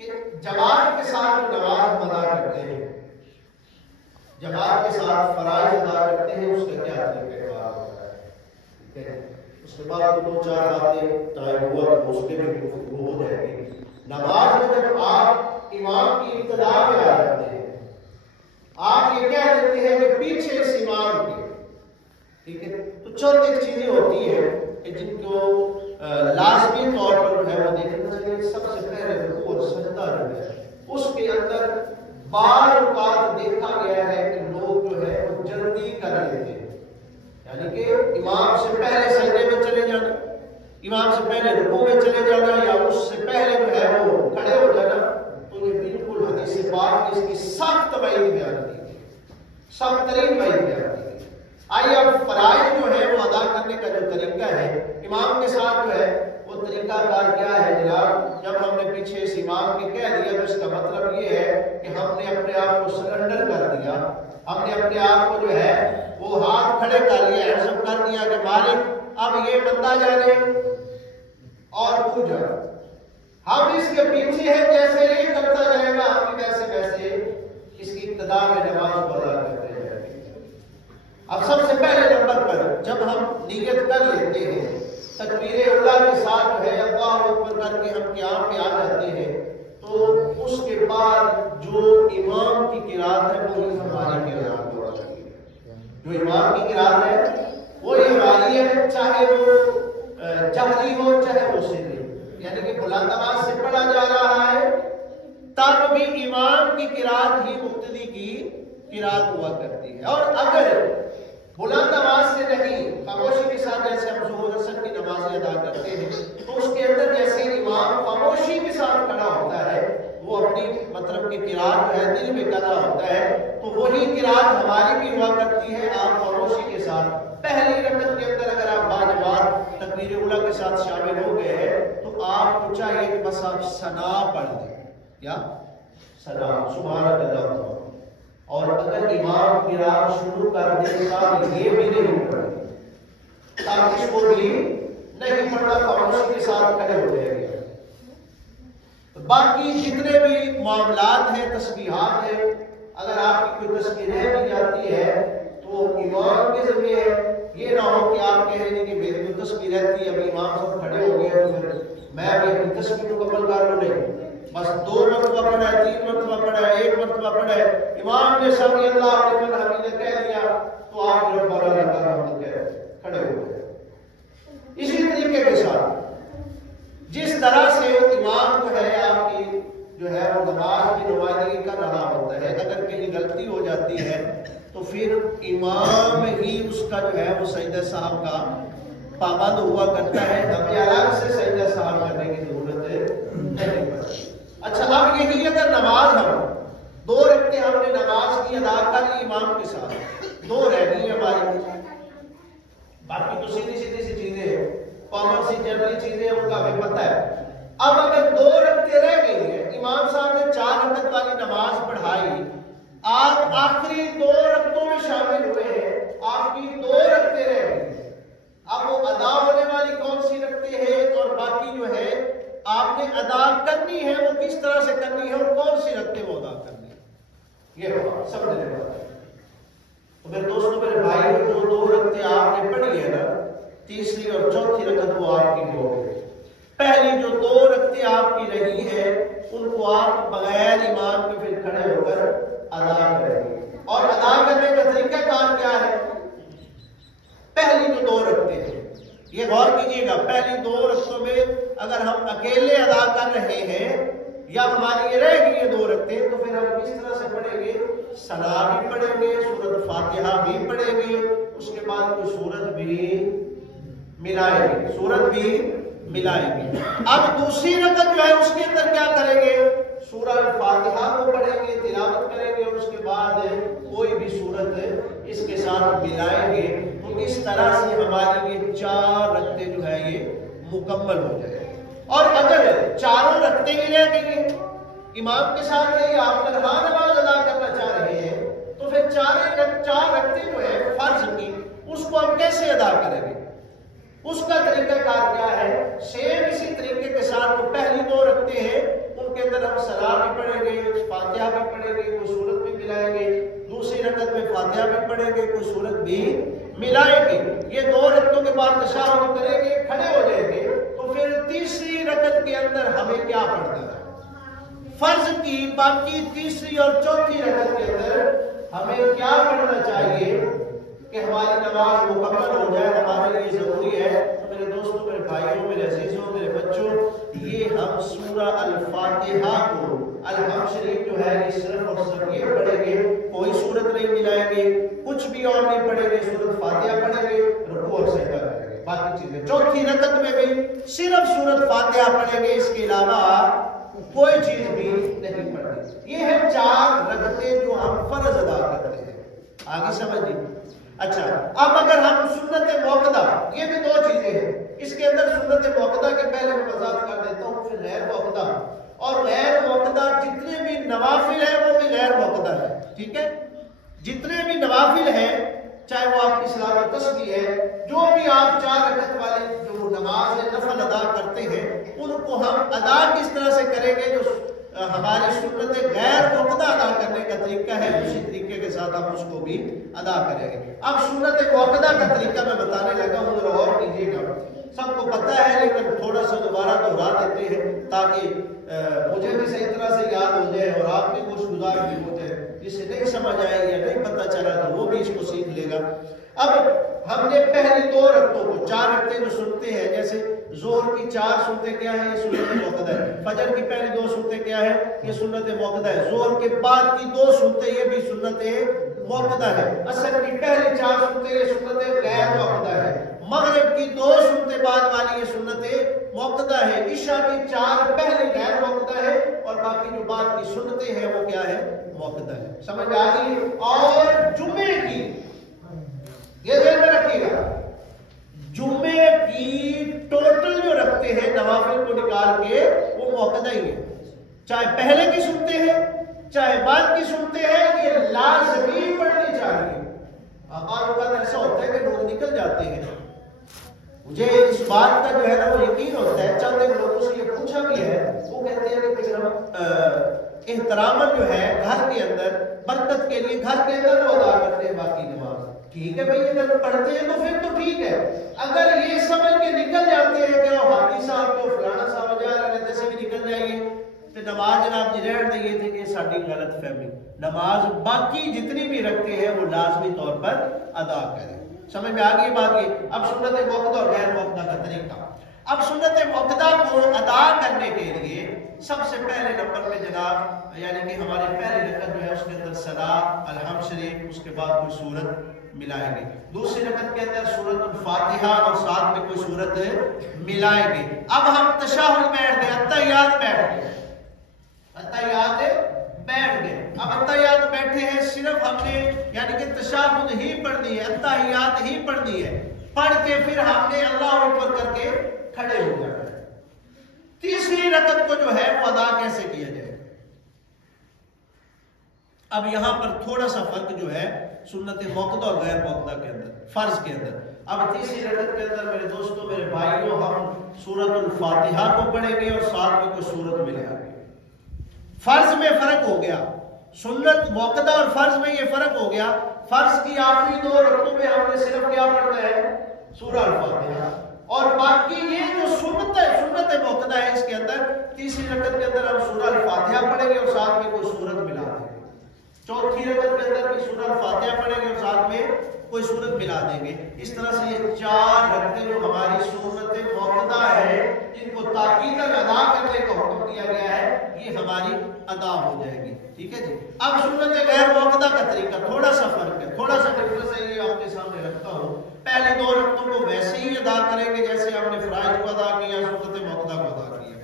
کہ جماعت کے ساتھ نماز ادا کرتے ہیں، جماعت کے ساتھ فرائض ادا کرتے ہیں، اس کا کیا طریقہ کار ہوتا ہے؟ ٹھیک ہے، اس کے بعد دو چار باتیں ٹائم ہوا تو اس کے بھی گفتگو ہو جائے گی۔ نماز میں جب آپ امام کی ابتدا میں آ جاتے ہیں، آپ یہ کہہ دیتے ہیں کہ پیچھے اس امام کے، ٹھیک ہے، تو چند ایک چیزیں ہوتی ہیں کہ جن کو لازمی طور پر جو ہے وہ دیکھنا چاہیے۔ سب سے پہلے رکوع اور سجدہ جو ہے اس کے اندر بار اوقات دیکھا گیا ہے کہ لوگ جو ہے وہ جلدی کر لیتے ہیں، یعنی کہ امام سے پہلے سجدے میں چلے جانا، امام سے پہلے رکوع میں چلے جانا، یا اس سے پہلے جو ہے وہ کھڑے ہو جانا، تو یہ بالکل حدیث پاک اس کی سخت وعید بیان کی گئی، سخت ترین وعید بیان کی گئی۔ آئیے اب فرائض جو ہے وہ ادا کرنے کا جو طریقہ ہے امام کے ساتھ جو ہے وہ طریقہ کار کیا ہے جناب؟ جب ہم نے پیچھے اس امام کے کہہ دیا تو اس کا مطلب یہ ہے کہ ہم نے اپنے آپ کو سرنڈر کر دیا، ہم نے اپنے آپ کو جو ہے وہ ہاتھ کھڑے کر لیا، عزم کر دیا کہ مالک اب یہ بندہ جانے اور تو جا، ہم اس کے پیچھے ہیں، جیسے یہ کرتا جائے گا ہم بھی ویسے ویسے اس کی ابتدا میں نماز کو ادا کرتے جائیں گے۔ اب سب سے پہلے نمبر پر جب ہم نیت کر لیتے ہیں تکبیر اولیٰ کے ساتھ جو ہے اللہ اکبر کر کے ہم قیام میں آ جاتے ہیں، تو اس کے بعد جو امام کی قرات ہے وہی ہماری قرات ہو رہی ہے، جو امام کی قرات ہے وہی ہماری ہے، چاہے وہ جہری ہو چاہے وہ سری، یعنی کہ بلند آواز سے پڑھا جا رہا ہے تب بھی امام کی قرات ہی مقتدی کی قرات ہوا کرتی ہے، اور اگر بلند آواز سے نہیں خاموشی کے ساتھ جیسے ہم ظہر اثر کی نمازیں ادا کرتے ہیں تو اس کے اندر جیسے امام خاموشی کے ساتھ کھڑا ہوتا ہے وہ اپنی مطلب کی قرات ہے دل میں کر رہا ہوتا ہے، تو وہی قرات ہماری بھی ہوا کرتی ہے۔ آپ خاموشی کے ساتھ پہلی رکعت کے اندر اگر آپ باجوار تکبیر اولیٰ کے ساتھ شامل ہو گئے ہیں تو آپ کو چاہیے کہ بس آپ ثنا پڑھ دیں، یا ثنا سبحان اللہ، اور اگر امام قرات شروع کر دے تب یہ بھی نہیں پڑھے، تب اس کو بھی نہیں پڑھنا، خاموشی کے ساتھ کھڑے ہو جائے گا۔ باقی جتنے بھی معاملات ہیں تسبیحات ہیں، اگر آپ کی کوئی تسبیح رہ بھی جاتی ہے تو امام کے ذمہ ہے، یہ نہ ہو کہ آپ کہہ رہے ہیں کہ میری کوئی تسبیح رہتی ہے ابھی امام سب کھڑے ہو گئے تو پھر میں ابھی اپنی تسبیح مکمل کر لوں، نہیں، بس 2 مرتبہ پڑھا ہے، 3 مرتبہ پڑھا ہے، 1 مرتبہ پڑھا ہے، امام نے سمی اللہ لمن حمیدہ کہہ دیا تو آپ جو فوراً کھڑے ہو گئے۔ اسی طریقے کے ساتھ جس طرح سے امام جو ہے آپ کی جو ہے وہ نماز کی نمائندگی کر رہا ہوتا ہے، اگر کہیں غلطی ہو جاتی ہے تو پھر امام ہی اس کا جو ہے وہ سجدہ صاحب کا پابند ہوا کرتا ہے، ہمیں الگ سے سجدہ صاحب کرنے کی ضرورت نہیں پڑتی۔ اچھا، اب یہی اگر نماز ہم 2 رکعتیں ہم نے نماز کی ادا کر لی امام کے ساتھ، 2 رہ گئی ہماری، باقی تو سیدھی سیدھی سی چیزیں ہیں، کامن سی جنرل چیزیں ان کا ہمیں پتہ ہے۔ اب اگر 2 رکعتیں رہ گئی ہیں، امام صاحب نے 4 رکعت والی نماز پڑھائی، آپ آخری 2 رکعتوں میں شامل ہوئے ہیں، آپ کی 2 رکعتیں رہ گئی ہیں، اب وہ ادا ہونے والی کون سی رکعتیں ہیں اور باقی جو ہے آپ نے ادا کرنی ہے وہ کس طرح سے کرنی ہے اور کون سی رکعتیں وہ ادا کرنی ہے، یہ سمجھنے والا ہے۔ تو میرے دوستوں میرے بھائی، جو 2 رکعتیں آپ نے پڑھی ہے نا، تیسری اور چوتھی رکعت وہ آپ کی ہو گئی، پہلی جو 2 رکعتیں آپ کی رہی ہیں ان کو آپ بغیر امام کے پھر کھڑے ہو کر ادا کریں گے، اور ادا کرنے کا طریقہ کار کیا ہے؟ پہلی جو 2 رکعتیں ہیں، یہ غور کیجیے گا، پہلی 2 رکعتوں میں اگر ہم اکیلے ادا کر رہے ہیں یا ہماری یہ رہ گئی ہیں 2 رکعتیں تو پھر ہم کس طرح سے پڑھیں گے؟ ثنا بھی پڑھیں گے، سورۃ فاتحہ بھی پڑھیں گے، اس کے بعد کوئی سورت بھی ملائیں گے، سورت بھی ملائیں گے۔ اب دوسری رکعت جو ہے اس کے اندر کیا کریں گے؟ سورہ فاتحہ کو پڑھیں گے، تلاوت کریں گے، اور اس کے بعد کوئی بھی سورت اس کے ساتھ ملائیں گے، تو اس طرح سے ہماری یہ 4 رکعتیں جو ہے یہ مکمل ہو جائے گی۔ اور اگر 4 رکعتیں ہی رہ گئی امام کے ساتھ نہیں، آپ تنہا نماز ادا کرنا چاہ رہے ہیں، تو پھر 4 رکعتیں جو ہے فرض کی اس کو ہم کیسے ادا کریں گے؟ اس کا طریقہ کار کیا ہے؟ سیم اسی طریقے کے ساتھ جو پہلی 2 رکعتیں ہیں ان کے اندر اندر ہم سلام بھی پڑھیں گے، فاتحہ بھی پڑھیں گے، کوئی سورت بھی ملائیں گے، دوسری رکعت میں فاتحہ بھی پڑھیں گے، کوئی سورت بھی ملائیں گے، یہ 2 رکعتوں کے بعد تشہد کریں گے، کھڑے ہو جائیں گے، تو پھر تیسری رکعت کے اندر ہمیں کیا پڑھنا ہے؟ فرض کی باقی تیسری اور چوتھی رکعت کے اندر ہمیں کیا پڑھنا چاہیے کہ ہماری نماز مکمل ہو جائے؟ ہمارے لیے ضروری ہے میرے دوستوں، میرے بھائیوں، میرے عزیزوں، میرے بچوں، یہ ہم سورہ الفاتحہ کو الحمد شریف جو ہے یہ صرف اور صرف یہ پڑھیں گے، کوئی سورت نہیں ملائیں گے، کچھ بھی اور نہیں پڑھیں گے، سورت فاتحہ پڑھیں گے، رکوع اور سجدہ کریں گے، باقی چیزیں چوتھی رکعت میں بھی صرف سورت فاتحہ پڑھیں گے، اس کے علاوہ کوئی چیز بھی نہیں پڑھنی۔ یہ ہے 4 رکعتیں جو ہم فرض ادا کرتے ہیں، آگے سمجھ لیجیے۔ اچھا، اب اگر ہم سنت موقدہ، یہ بھی 2 چیزیں ہیں اس کے اندر، سنت موقدہ کے پہلے میں وضاحت کر دیتا ہوں، پھر غیر موقدہ، اور غیر موقدہ جتنے بھی نوافل ہیں وہ بھی غیر موقدہ ہے، ٹھیک ہے؟ جتنے بھی نوافل ہیں، چاہے وہ آپ کی صلاۃ التسبیح ہے، جو بھی آپ 4 رکعت والے جو نماز نفل ادا کرتے ہیں، ان کو ہم ادا کس طرح سے کریں گے؟ جو ہماری سنت غیر موقدہ ادا کرنے کا طریقہ ہے، اسی طریقے کے ساتھ ہم اس کو بھی ادا کریں گے۔ اب سنت موقدہ کا طریقہ میں بتانے لگا ہوں، ذرا غور کیجیے گا، سب کو پتہ ہے لیکن تھوڑا سا دوبارہ دہرا دیتے ہیں تاکہ مجھے بھی صحیح طرح سے یاد ہو جائے اور آپ بھی خوش گزار بھی ہو جائے، جسے نہیں سمجھ آئے یا نہیں پتہ چلا تو وہ بھی اس کو سیکھ لے گا۔ اب ہم نے پہلی 2 رکعتوں کو 4 رکعتیں جو سنتے ہیں، جیسے ظہر کی 4 سنتیں کیا ہیں؟ یہ سنت موقدہ ہے۔ فجر کی پہلی 2 سنتیں کیا ہے؟ یہ سنت موقدہ ہے۔ ظہر کے بعد کی 2 سنتیں یہ بھی سنت موقدہ ہے۔ عصر کی پہلی 4 سنتیں یہ سنت غیر موقدہ ہے۔ مغرب کی 2 سنتیں بعد والی یہ سنت موقدہ ہے۔ عشاء کی 4 پہلی غیر موقدہ ہے اور باقی جو بعد کی سنتیں ہیں وہ کیا ہے؟ موقدہ ہے۔ سمجھ آ گئی؟ اور جمعے کی، یہ ذہن میں رکھیے گا، جمعے کی ٹوٹل جو رکھتے ہیں نوافل کو نکال کے وہ موقدہ ہی ہے، چاہے پہلے کی سنتے ہیں چاہے بعد کی سنتے ہیں، یہ لازمی پڑھنی چاہیے۔ بعض اوقات ایسا ہوتا ہے کہ لوگ نکل جاتے ہیں، مجھے اس بات کا جو ہے نا وہ یقین ہوتا ہے، چند ایک لوگوں سے یہ پوچھا بھی ہے، وہ کہتے ہیں کہ ہم احتراماً جو ہے گھر کے اندر برکت کے لیے گھر کے اندر وہ ادا کرتے ہیں باقی نماز۔ ٹھیک ہے بھائی، اگر پڑھتے ہیں تو پھر تو ٹھیک ہے، اگر یہ سمجھ کے نکل جاتے ہیں کہ وہ حاجی صاحب کو فلانا صاحب جا رہے ہیں جیسے بھی نکل جائیں گے تو نماز جناب جی رہن دیں، یہ تھے کہ ساری غلط فہمی، نماز باقی جتنی بھی رکھتے ہیں وہ لازمی طور پر ادا کریں۔ سمجھ میں آگئی بات؟ یہ اب سنت موقدہ اور غیر موقدہ کا طریقہ۔ اب سنت موقدہ کو ادا کرنے کے لیے سب سے پہلے نمبر پہ جناب یعنی کہ ہمارے پہلی رکعت جو ہے اس کے اندر صلاۃ الحمد شریف، اس کے بعد کوئی سورت ملائیں گے، دوسری رکعت کے اندر سورت الفاتحہ اور ساتھ میں کوئی سورت ملائیں گے۔ اب ہم تشہد بیٹھ گئے، اتحیات بیٹھ گئے، اتحیات بیٹھ گئے۔ اب اتحیات بیٹھے ہیں، صرف ہم نے یعنی کہ تشہد ہی پڑھنی ہے، اتحیات ہی پڑھنی ہے، پڑھ کے پھر ہم نے اللہ اکبر کر کے کھڑے ہو جانا ہے۔ تیسری رکعت کو جو ہے وہ ادا کیسے کیا جائے؟ اب یہاں پر تھوڑا سا فرق جو ہے سنت موقدہ اور غیر موقدہ کے اندر، فرض کے اندر۔ اب تیسری رکعت کے اندر میرے دوستوں میرے بھائیوں ہم سورت الفاتحہ کو پڑھیں گے اور ساتھ میں کوئی سورت ملے گا۔ فرض میں فرق ہو گیا، سنت موقدہ اور فرض میں یہ فرق ہو گیا۔ فرض کی آخری 2 رکعتوں میں ہم نے صرف کیا پڑھنا ہے؟ سورہ الفاتحہ، اور باقی یہ جو سنت موقدہ ہے اس کے اندر تیسری رکعت کے اندر ہم سورہ الفاتحہ پڑھیں گے اور ساتھ میں کوئی سورت ملا دیں گے، چوتھی رکعت کے اندر بھی سورہ الفاتحہ پڑھیں گے اور ساتھ میں کوئی سورت ملا دیں گے۔ اس طرح سے یہ 4 رکعتیں جو ہماری سنت موقدہ ہے جن کو تاکیداً ادا کرنے کا حکم دیا گیا ہے یہ ہماری ادا ہو جائے گی، ٹھیک ہے جی۔ اب سنت غیر موقدہ کا طریقہ تھوڑا سا فرق ہے، تھوڑا سا ڈفرنس ہے، یہ آپ کے سامنے رکھتا ہوں۔ پہلی 2 رکعتوں کو ویسے ہی ادا کریں گے جیسے ہم نے فرائض کو ادا کیا، سنت موقدہ کو ادا کیا،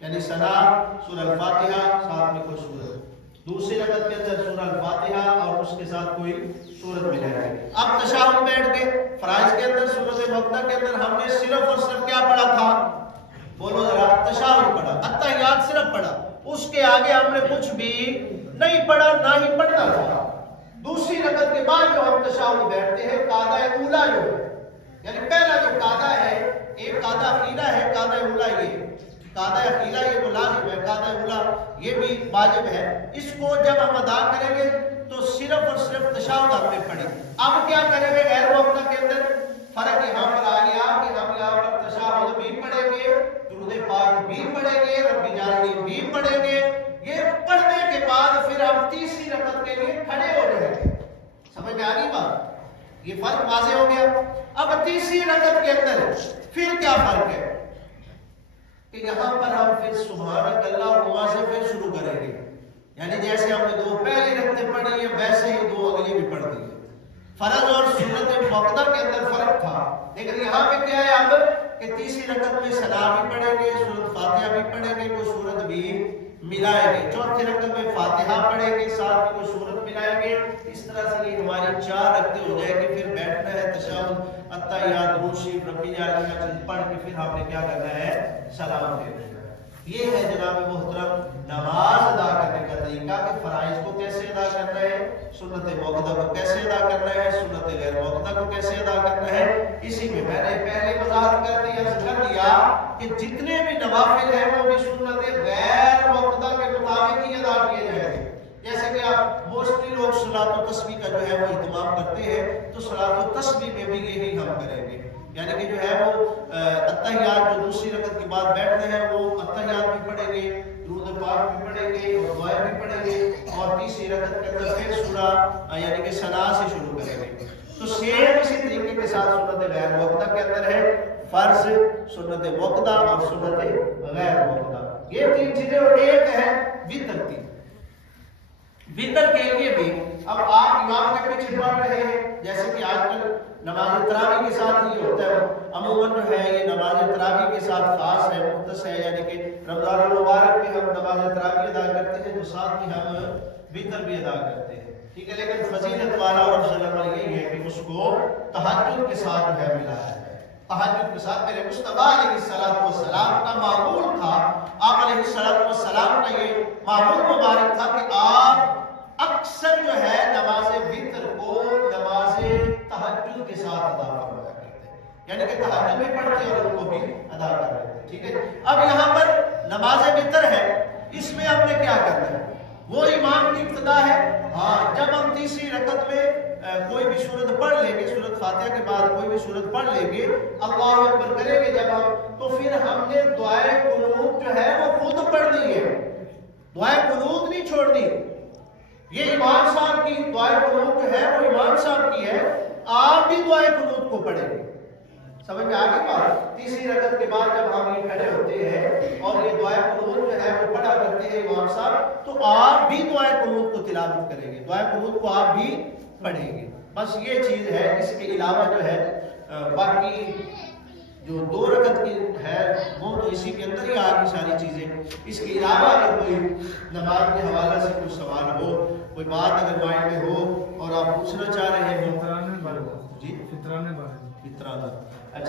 یعنی صلاۃ، سورہ الفاتحہ، ساتھ میں کوئی سورت۔ دوسری رکعت کے اندر سورہ الفاتحہ اور اس کے ساتھ کوئی سورت ملے گی۔ اب تشہد بیٹھ گئے، فرائض کے اندر سنت موقدہ کے اندر ہم نے صرف اور صرف کیا پڑھا تھا؟ بولو ذرا، تشہد پڑھا، اتحیات صرف پڑھا، اس کے آگے ہم نے کچھ بھی نہیں پڑھا، نہ ہی پڑھنا تھا۔ دوسری رکعت کے بعد جو ہم تشہد بیٹھتے ہیں، قاعدہ اولا جو ہے یعنی پہلا جو قاعدہ ہے، ایک قاعدہ اخیرہ ہے، قاعدہ اولا یہ قاعدہ اخیلا یہ تو لازم ہے، قاعدہ اولا یہ بھی واجب ہے. اس کو جب ہم ادا کریں گے تو صرف اور صرف تشہد ہم نے پڑھے. اب کیا کریں گے غیر وقتہ کے اندر؟ فرق یہاں پر آ گیا کہ ہم یہاں پر تشہد بھی پڑھیں گے، درود پاک بھی پڑھیں گے، رب جعلنی بھی پڑھیں گے. یہ پڑھنے کے بعد پھر ہم تیسری رکعت کے لیے کھڑے ہو جائیں گے. سمجھ میں آ گئی بات؟ یہ فرق واضح ہو گیا. اب تیسری رکعت کے اندر پھر کیا فرق ہے کہ یہاں پر ہم پھر سبحانک اللہم سے پھر شروع کریں گے. یعنی جیسے ہم نے 2 پہلی رکعتیں پڑھی ہیں ویسے ہی 2 اگلی بھی پڑھ دی. فرض اور سنت موقدہ کے اندر فرق تھا، لیکن یہاں پہ کیا ہے اب کہ تیسری رکعت میں سلام بھی پڑھیں گے، سورۃ فاتحہ بھی پڑھیں گے، کوئی سورت بھی ملائیں گے. چوتھی رکعت میں فاتحہ پڑھیں گے، ساتھ میں کوئی سورت ملائیں گے. اس طرح سے یہ ہماری 4 رکعتیں ہو جائیں گی. پھر بیٹھنا ہے تشہد، التحیات، درود شریف، رب جعلنی کا چیز پڑھ کے پھر ہم نے کیا کرنا ہے؟ سلام دینا ہے. یہ ہے جناب محترم نماز ادا کرنے کا طریقہ کہ فرائض کو کیسے ادا کرنا ہے، سنت موقدہ کو کیسے ادا کرنا ہے، سنت غیر موقدہ کو کیسے ادا کرنا ہے. اسی میں میں نے پہلے وضاحت کر دیا کہ جتنے بھی نوافل ہیں وہ بھی سنت غیر موقدہ کے مطابق ہی ادا کیے جائیں گے. جیسے کہ آپ موسٹلی لوگ صلاۃ و تسبیح کا جو ہے وہ اہتمام کرتے ہیں، تو صلاۃ و تسبیح میں بھی یہی ہم کریں گے. یعنی کہ جو ہے وہ التحیات جو دوسری رکعت کے بعد بیٹھتے ہیں وہ التحیات بھی پڑھیں گے، درود پاک بھی پڑھیں گے اور دعائیں بھی پڑھیں گے، اور تیسری رکعت کے اندر پھر سورہ یعنی کہ ثنا سے شروع کریں گے. تو سیم اسی طریقے کے ساتھ سنت غیر موقدہ کے اندر ہے فرض، سنت موقدہ اور سنت غیر موقدہ. یہ 3 چیزیں. اور ایک ہے وتر کی. وتر کے لیے بھی اب آپ امام کے پیچھے پڑھ رہے ہیں، جیسے کہ آج کل نماز تراویح کے ساتھ یہ ہوتا ہے. عموماً جو ہے یہ نماز تراویح کے ساتھ خاص ہے، مختص ہے. یعنی کہ رمضان المبارک میں ہم نماز تراویح ادا کرتے ہیں تو ساتھ ہی ہم وتر بھی ادا کرتے ہیں. ٹھیک ہے، لیکن فضیلت والا اور افضل عمل یہی ہے کہ اس کو تہجد کے ساتھ جو ہے ملایا ہے. تہجد کے ساتھ میرے مصطفیٰ علیہ الصلوۃ والسلام کا معمول تھا، آپ علیہ الصلوۃ والسلام کا یہ معمول مبارک تھا کہ آپ اکثر جو ہے نماز وتر کو نماز تہجد کے ساتھ ادا فرمایا کرتے ہیں. یعنی کہ تہجد میں پڑھتے اور ان کو بھی ادا کر رہے ہیں. ٹھیک ہے، اب یہاں پر نماز وتر ہے، اس میں ہم نے کیا کرنا ہے؟ وہ امام کی ابتدا ہے. ہاں، جب ہم تیسری رکعت میں کوئی بھی سورت پڑھ لیں گے، سورت فاتحہ کے بعد کوئی بھی سورت پڑھ لیں گے، اللہ اکبر کریں گے جب ہم، تو پھر ہم نے دعائے قنوت جو ہے وہ خود پڑھنی ہے. دعائے قنوت نہیں چھوڑنی. یہ امام صاحب کی دعائے قنوت جو ہے وہ امام صاحب کی ہے، آپ بھی دعائے قنوت کو پڑھیں گے. سمجھ میں آگے بات؟ تیسری رکعت کے بعد جب ہم یہ کھڑے ہوتے ہیں اور یہ دعائے قنوت جو ہے وہ پڑھا کرتے ہیں امام صاحب، تو آپ بھی دعائے قنوت کو تلاوت کریں گے، دعائے قنوت کو آپ بھی پڑھیں گے. بس یہ چیز ہے. اس کے علاوہ جو ہے باقی جو 2 رکعت کی ہے وہ تو اسی کے اندر ہی آ گئی ساری چیزیں. اس کے علاوہ اگر کوئی نماز کے حوالے سے کوئی سوال ہو، کوئی بات اگر مائنڈ میں ہو اور آپ پوچھنا چاہ رہے ہو. جی فطرانہ. اچھا.